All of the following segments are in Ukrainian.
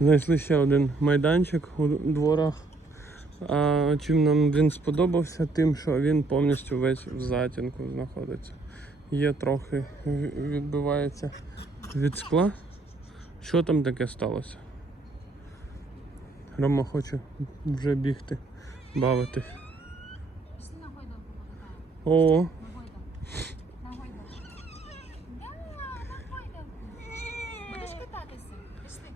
Знайшли ще один майданчик у дворах. А чим нам він сподобався? Тим, що він повністю весь в затінку знаходиться. Є трохи відбивається від скла. Що там таке сталося? Рома хоче вже бігти, бавитись. О, На гойдалку. На гойдалку. Да, на гойдалку. Будеш кататися? Пішли.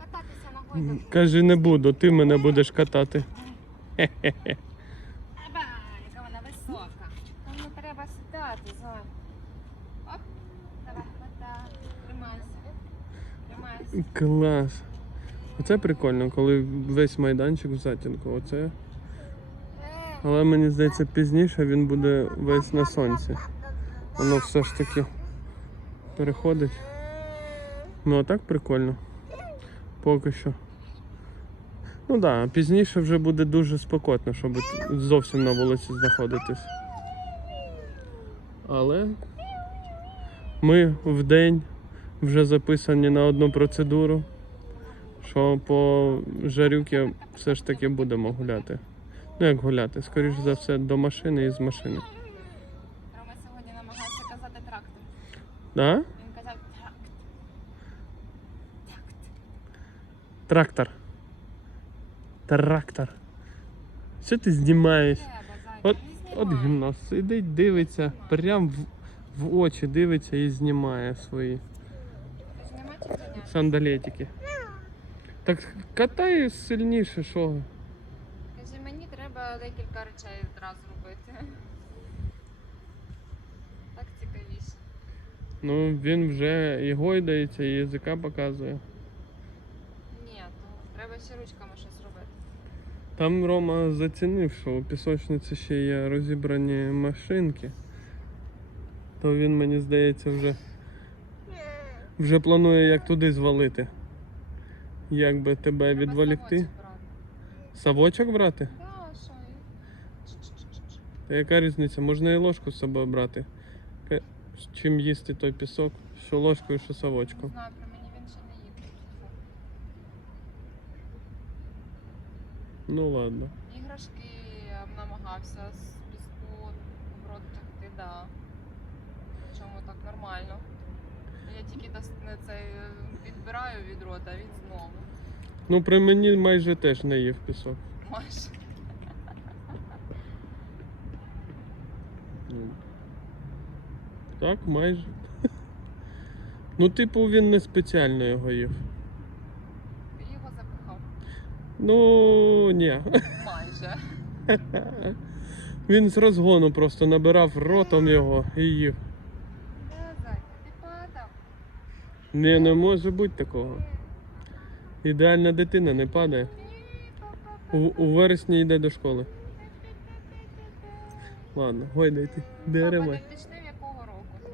Кататися на гойдалку. Кажи не буду, ти мене будеш катати. Яка вона висока. Там не треба сідати, Зоя. Оп, давай, отак. Тримайся. Тримайся. Клас. Оце прикольно, коли весь майданчик в затінку. Оце. Е, Але мені здається, пізніше він буде весь на сонці. Воно все ж таки переходить. Ну а так прикольно. Поки що. Ну так, да, пізніше вже буде дуже спекотно, щоб зовсім на вулиці знаходитись. Але ми в день вже записані на одну процедуру, що по жарюки все ж таки будемо гуляти. Ну як гуляти? Скоріше за все до машини і з машини. Рома сьогодні намагався казати трактор. Да? Він казав тракт. Трактор. Трактор. Що ти знімаєш? От, от гімнаст сидить, дивиться, прям в, в очі дивиться і знімає свої сандалетики. Так катай сильніше, що? Каже, мені треба декілька речей одразу робити. Так цікавіше. Ну він вже і гойдається, і язика показує. Ручками щось робити. Там Рома зацінив, що у пісочниці ще є розібрані машинки. То він, мені здається, вже, вже планує як туди звалити. Як би тебе Треба відволікти. Савочок брати? Да, що і? Та яка різниця? Можна і ложку з собою брати. Ка- Чим їсти той пісок, що ложкою, що Не савочком. знаю, про мені він ще не їв. Ну ладно. Іграшки я намагався з піску в рот тягти, да. Причому так нормально. Я тільки дос- не цей е, відбираю від рота, а він знову. Ну при мені майже теж не їв пісок. Майже. Ну. Так, майже. Ну, типу, він не спеціально його їв. Ну, ні. Майже. Він з розгону просто набирав ротом його і їв. Не, не може бути такого. Ідеальна дитина не падає. У, у вересні йде до школи. Ладно, гойдайте, дерева.